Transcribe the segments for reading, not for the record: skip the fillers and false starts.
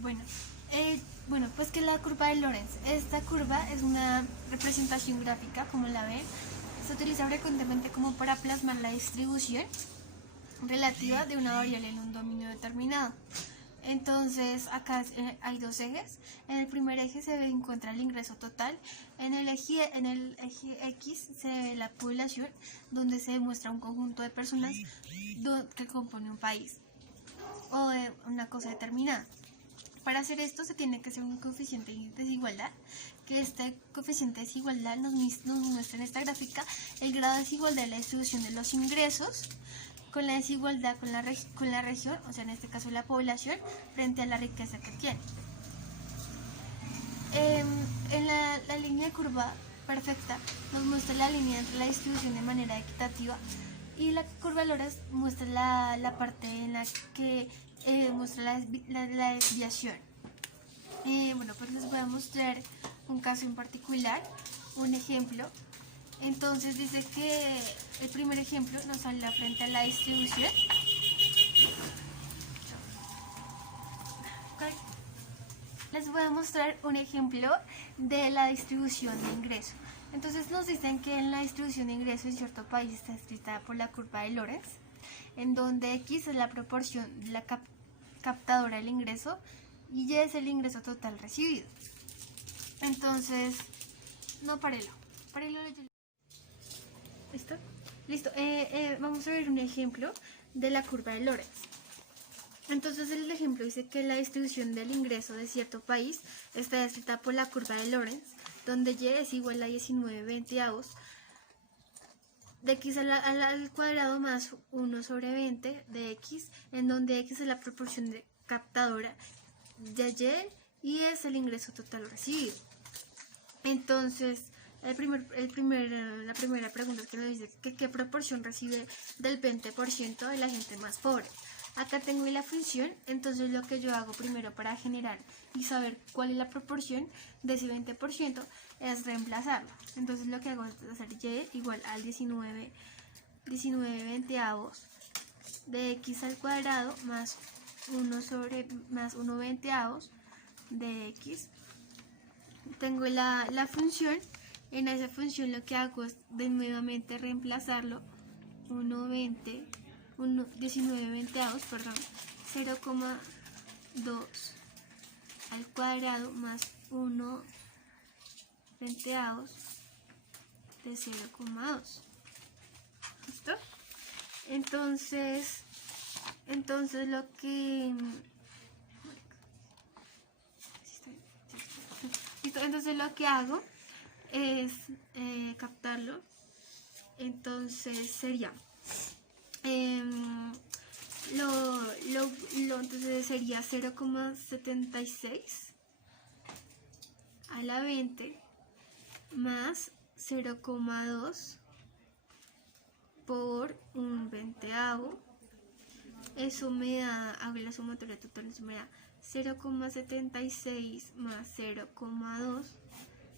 Bueno, pues que la curva de Lorentz. Esta curva es una representación gráfica, como la ven. Se utiliza frecuentemente como para plasmar la distribución relativa de una variable en un dominio determinado. Entonces acá hay dos ejes. En el primer eje se encuentra el ingreso total. En el eje X se ve la población, donde se demuestra un conjunto de personas que compone un país o de una cosa determinada. Para hacer esto se tiene que hacer un coeficiente de desigualdad, que este coeficiente de desigualdad nos muestra en esta gráfica el grado de desigualdad de la distribución de los ingresos con la desigualdad con la región, o sea en este caso la población, frente a la riqueza que tiene. En la línea de curva perfecta nos muestra la línea entre la distribución de manera equitativa, y la curva de Lorentz muestra la parte en la que muestra la desviación. Bueno, pues les voy a mostrar un caso en particular, un ejemplo. Entonces dice que el primer ejemplo nos habla frente a la distribución. Les voy a mostrar un ejemplo de la distribución de ingreso. Entonces nos dicen que en la distribución de ingreso en cierto país está escrita por la curva de Lorentz, en donde X es la proporción de la captadora del ingreso y Y es el ingreso total recibido. Entonces, no, parelo. ¿Listo? Listo. Vamos a ver un ejemplo de la curva de Lorentz. Entonces el ejemplo dice que la distribución del ingreso de cierto país está descrita por la curva de Lorentz, donde Y es igual a 19/20 de X al cuadrado más 1 sobre 20 de X, en donde X es la proporción de captadora de Y y es el ingreso total recibido. Entonces, la primera pregunta es que nos dice que qué proporción recibe del 20% de la gente más pobre. Acá tengo la función, entonces lo que yo hago primero para generar y saber cuál es la proporción de ese 20% es reemplazarla. Entonces lo que hago es hacer Y igual al 19/20 de X al cuadrado más 1/20 de X. Tengo la función. En esa función lo que hago es de nuevamente reemplazarlo 19/20, perdón, 0,2 al cuadrado más 1/20 de 0,2. ¿Listo? Entonces lo que entonces lo que hago es captarlo. Entonces sería entonces sería 0,76 a la 20 más 0,2 por un 20avo. Eso me da, hago la sumatoria total, eso me da 0,76 más 0,2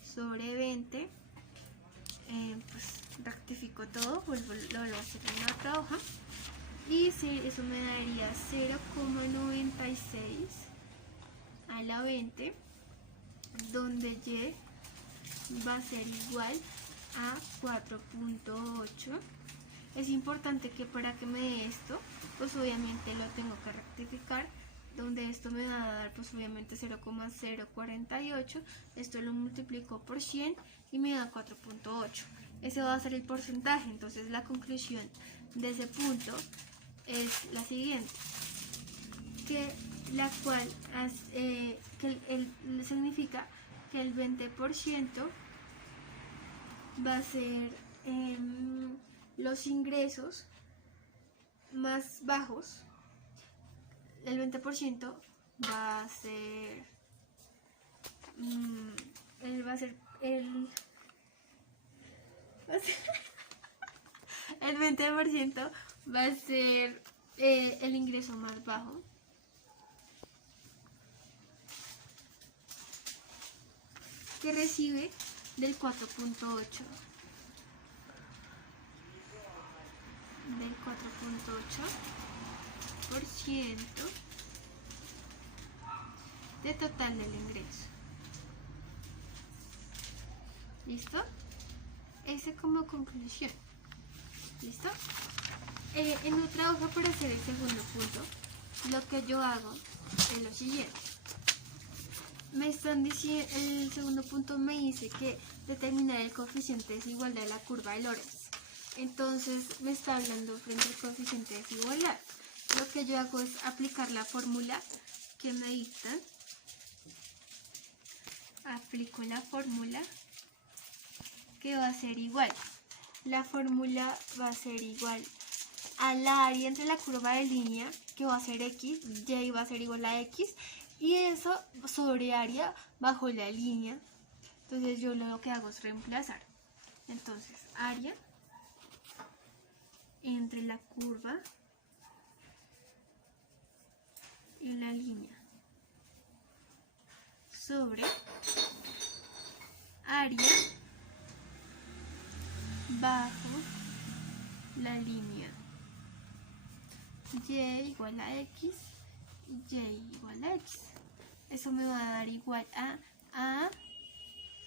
sobre 20. Pues rectifico todo, lo vuelvo a hacer en otra hoja, y eso me daría 0,96 a la 20, donde Y va a ser igual a 4.8. Es importante que para que me dé esto, pues obviamente lo tengo que rectificar, donde esto me va a dar pues obviamente 0,048, esto lo multiplico por 100 y me da 4.8. Ese va a ser el porcentaje. Entonces la conclusión de ese punto es la siguiente, que significa que el 20% va a ser los ingresos más bajos. El 20% va a ser el 20% va a ser el ingreso más bajo, que recibe del 4.8 por ciento de total del ingreso. ¿Listo? Ese como conclusión. ¿Listo? En otra hoja, para hacer el segundo punto, lo que yo hago es lo siguiente. Me están diciendo, el segundo punto me dice que determinar el coeficiente de desigualdad de la curva de Lorentz. Entonces me está hablando frente al coeficiente de desigualdad. Lo que yo hago es aplicar la fórmula que me dictan. Aplico la fórmula que va a ser igual. La fórmula va a ser igual a la área entre la curva de línea, que va a ser x, y va a ser igual a x, y eso sobre área bajo la línea. Entonces yo lo que hago es reemplazar. Entonces área entre la curva y la línea sobre área bajo la línea, y igual a x, y igual a x. Eso me va a dar igual a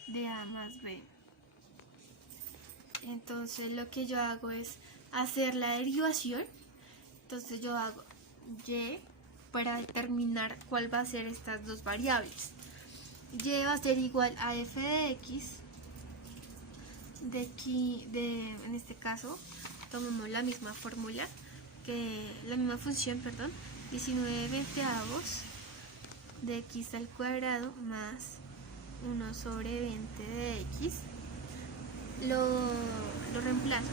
de a más b. Entonces lo que yo hago es hacer la derivación. Entonces yo hago y para determinar cuál va a ser estas dos variables. Y va a ser igual a f de x, en este caso tomamos la misma fórmula, la misma función, perdón, 19/20 de x al cuadrado más 1 sobre 20 de x. Lo reemplazo.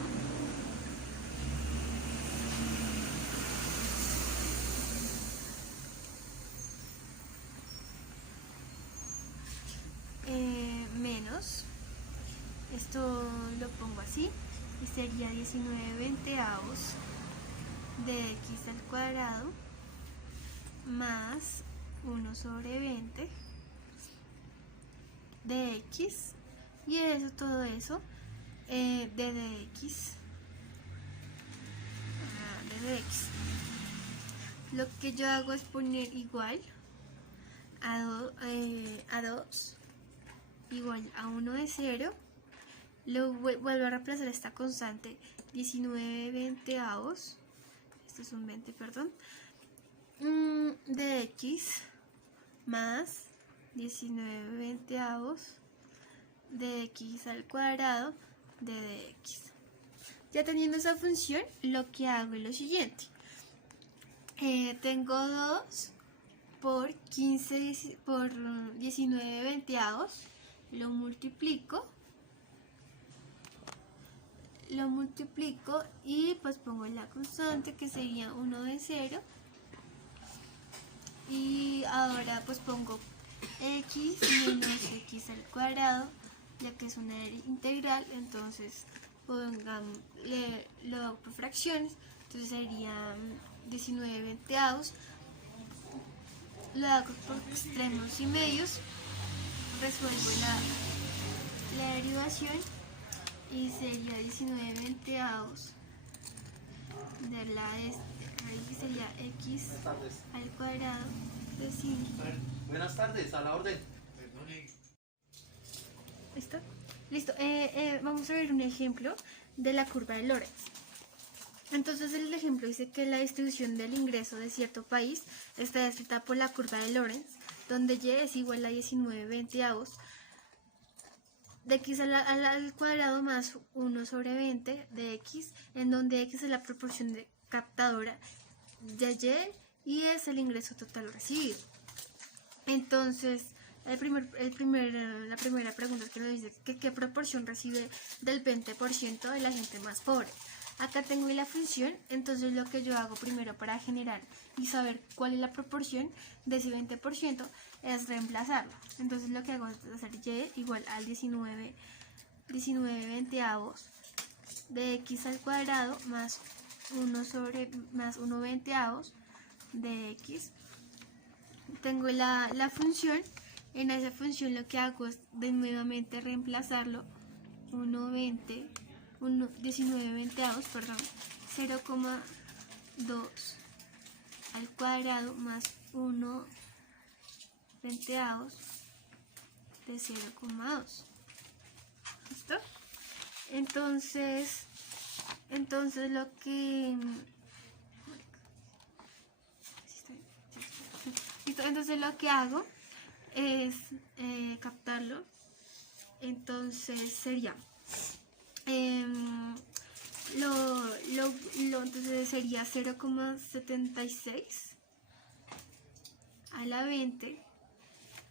Menos, esto lo pongo así, y sería 19/20 de x al cuadrado más 1 sobre 20 de x, y eso, todo eso de dx. De dx. Lo que yo hago es poner igual a 2 igual a 1 de 0. Lo vuelvo a reemplazar esta constante 19/20, esto es un 20, perdón, de x más 19/20 de x al cuadrado de dx. Ya teniendo esa función, lo que hago es lo siguiente. Tengo 2 por 15 por 19/20, lo multiplico y pues pongo la constante, que sería 1 de 0, y ahora pues pongo x menos x al cuadrado, ya que es una integral. Entonces lo hago por fracciones, entonces sería 19/20, lo hago por extremos y medios, resuelvo la derivación y sería 19/20 de ahí sería x al cuadrado de 5. Buenas tardes, a la orden. ¿Listo? Listo. Vamos a ver un ejemplo de la curva de Lorentz. Entonces el ejemplo dice que la distribución del ingreso de cierto país está descrita por la curva de Lorentz, donde y es igual a 19/20 de x al cuadrado más 1 sobre 20 de x, en donde x es la proporción de captadora de y es el ingreso total recibido. Entonces la primera pregunta es que nos dice que qué proporción recibe del 20% de la gente más pobre. Acá tengo la función, entonces lo que yo hago primero para generar y saber cuál es la proporción de ese 20% es reemplazarlo. Entonces lo que hago es hacer y igual al 19/20 de x al cuadrado más 1/20 de x. Tengo la función. En esa función lo que hago es de nuevamente reemplazarlo 19/20, perdón, 0,2 al cuadrado más 1 veinteavos de 0,2. ¿Listo? Entonces lo que... ¿Listo? Entonces lo que hago es captarlo. Entonces sería... entonces sería 0,76 a la 20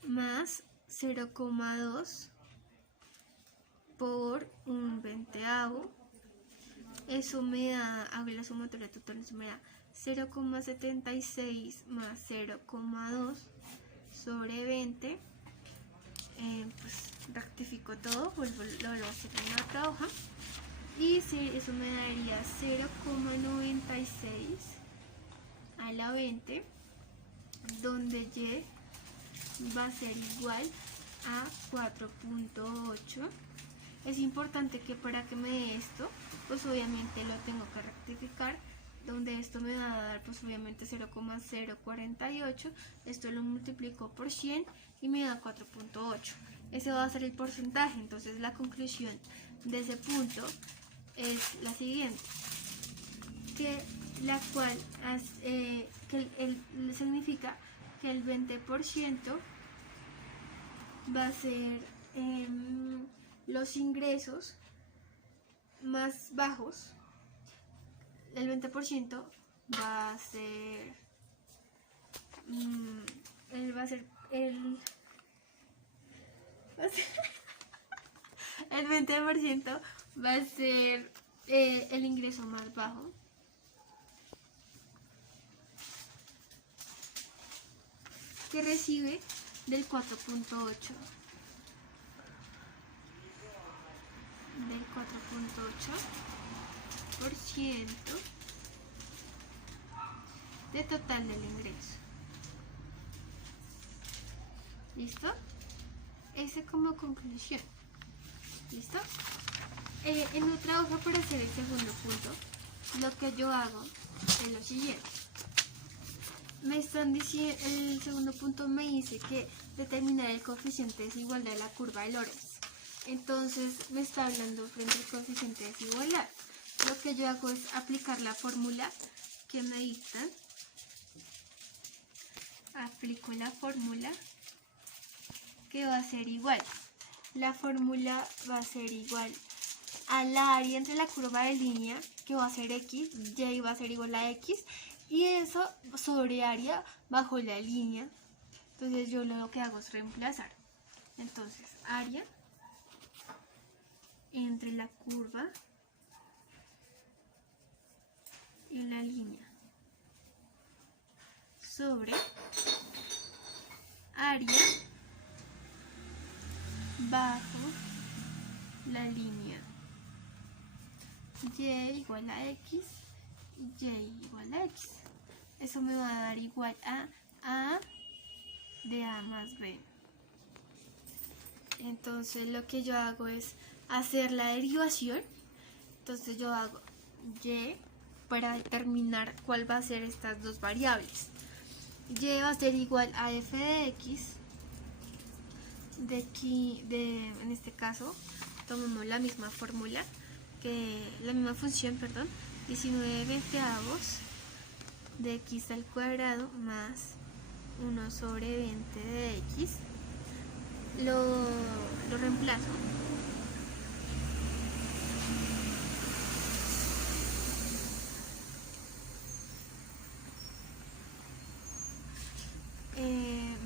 más 0,2 por un veinteavo. Eso me da, hago la sumatoria total, eso me da 0,76 más 0,2 sobre 20. Pues rectifico todo, lo vuelvo a hacer en otra hoja. Y eso me daría 0,96 a la 20, donde y va a ser igual a 4,8. Es importante que para que me dé esto, pues obviamente lo tengo que rectificar, donde esto me va a dar pues obviamente 0,048. Esto lo multiplico por 100 y me da 4,8. Ese va a ser el porcentaje. Entonces la conclusión de ese punto es la siguiente, que la cual significa que el 20% va a ser los ingresos más bajos. El 20% va a ser el 20% va a ser el ingreso más bajo. Que recibe del 4,8. Del 4,8% de total del ingreso. ¿Listo? Ese como conclusión. ¿Listo? En otra hoja, para hacer el segundo punto, lo que yo hago es lo siguiente. Me están diciendo, el segundo punto me dice que determinar el coeficiente de desigualdad de la curva de Lorenz. Entonces me está hablando frente al coeficiente de desigualdad. Lo que yo hago es aplicar la fórmula que me dictan. Aplico la fórmula que va a ser igual. La fórmula va a ser igual a la área entre la curva de línea, que va a ser x, y va a ser igual a x, y eso sobre área bajo la línea. Entonces yo lo que hago es reemplazar. Entonces área entre la curva y la línea sobre área bajo la línea, y igual a x, y igual a x. Eso me va a dar igual a de a más b. Entonces lo que yo hago es hacer la derivación. Entonces yo hago y para determinar cuál va a ser estas dos variables. Y va a ser igual a f de x, en este caso tomamos la misma fórmula, la misma función, perdón, 19 veinteavos de x al cuadrado más 1 sobre 20 de x. Lo reemplazo.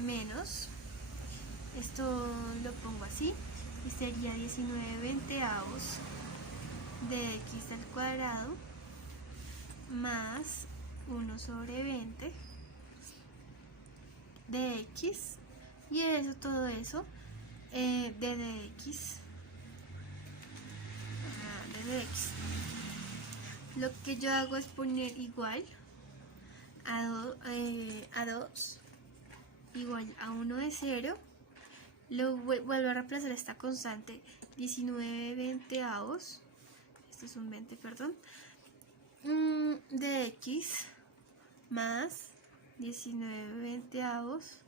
Menos, esto lo pongo así, y sería 19 veinteavos de x al cuadrado más 1 sobre 20 de x, y eso, todo eso de dx. De dx. Lo que yo hago es poner igual a 2 igual a 1 de 0. Lo vuelvo a reemplazar esta constante, 19 veinteavos, esto es un 20, perdón, de x más 19 veinteavos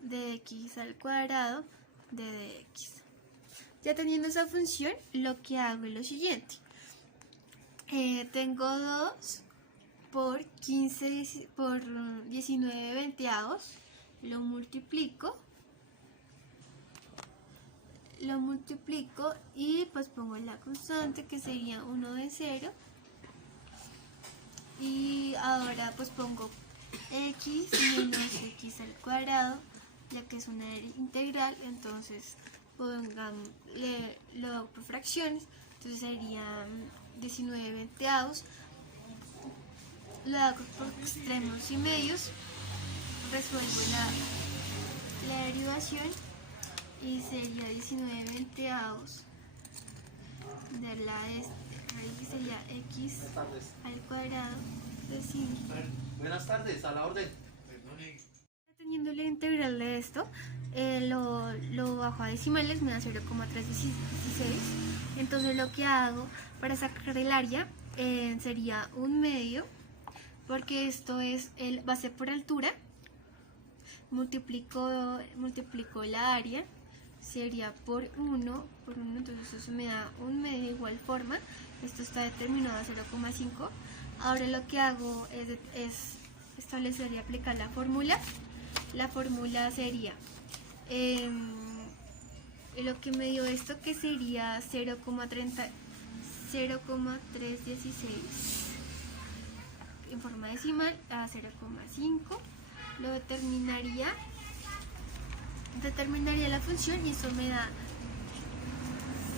de x al cuadrado de dx. Ya teniendo esa función, lo que hago es lo siguiente. Tengo 2 por 15 por 19 veintavos, lo multiplico y pues pongo la constante que sería 1 de 0, y ahora pues pongo x menos x al cuadrado, ya que es una integral, entonces lo hago por fracciones, entonces sería 19 veintavos, lo hago por extremos y medios, resuelvo la derivación y sería 19 veintavos de la raíz sería x Buenas tardes. al cuadrado de 5. Buenas tardes, a la orden. Teniendo la integral de esto, lo bajo a decimales, me da 0,316. Entonces lo que hago para sacar el área sería 1/2, porque esto es el base por altura, multiplico la área, sería por 1, entonces eso me da 1/2 de igual forma. Esto está determinado a 0,5. Ahora lo que hago es establecer y aplicar la fórmula. La fórmula sería lo que me dio esto, que sería 0,316 en forma decimal a 0,5. Lo determinaría la función y eso me da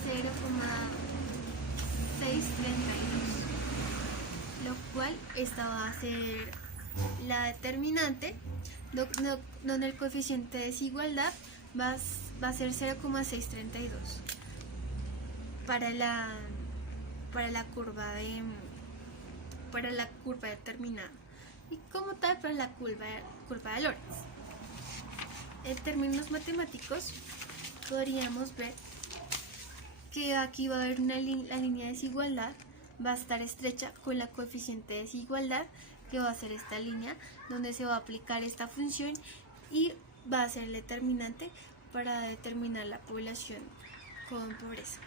0,632, lo cual esta va a ser la determinante, donde el coeficiente de desigualdad va a ser 0,632 para la curva determinada, y como tal para la curva de Lorentz. En términos matemáticos podríamos ver que aquí va a haber la línea de desigualdad, va a estar estrecha con la coeficiente de desigualdad, que va a ser esta línea donde se va a aplicar esta función y va a ser el determinante para determinar la población con pobreza.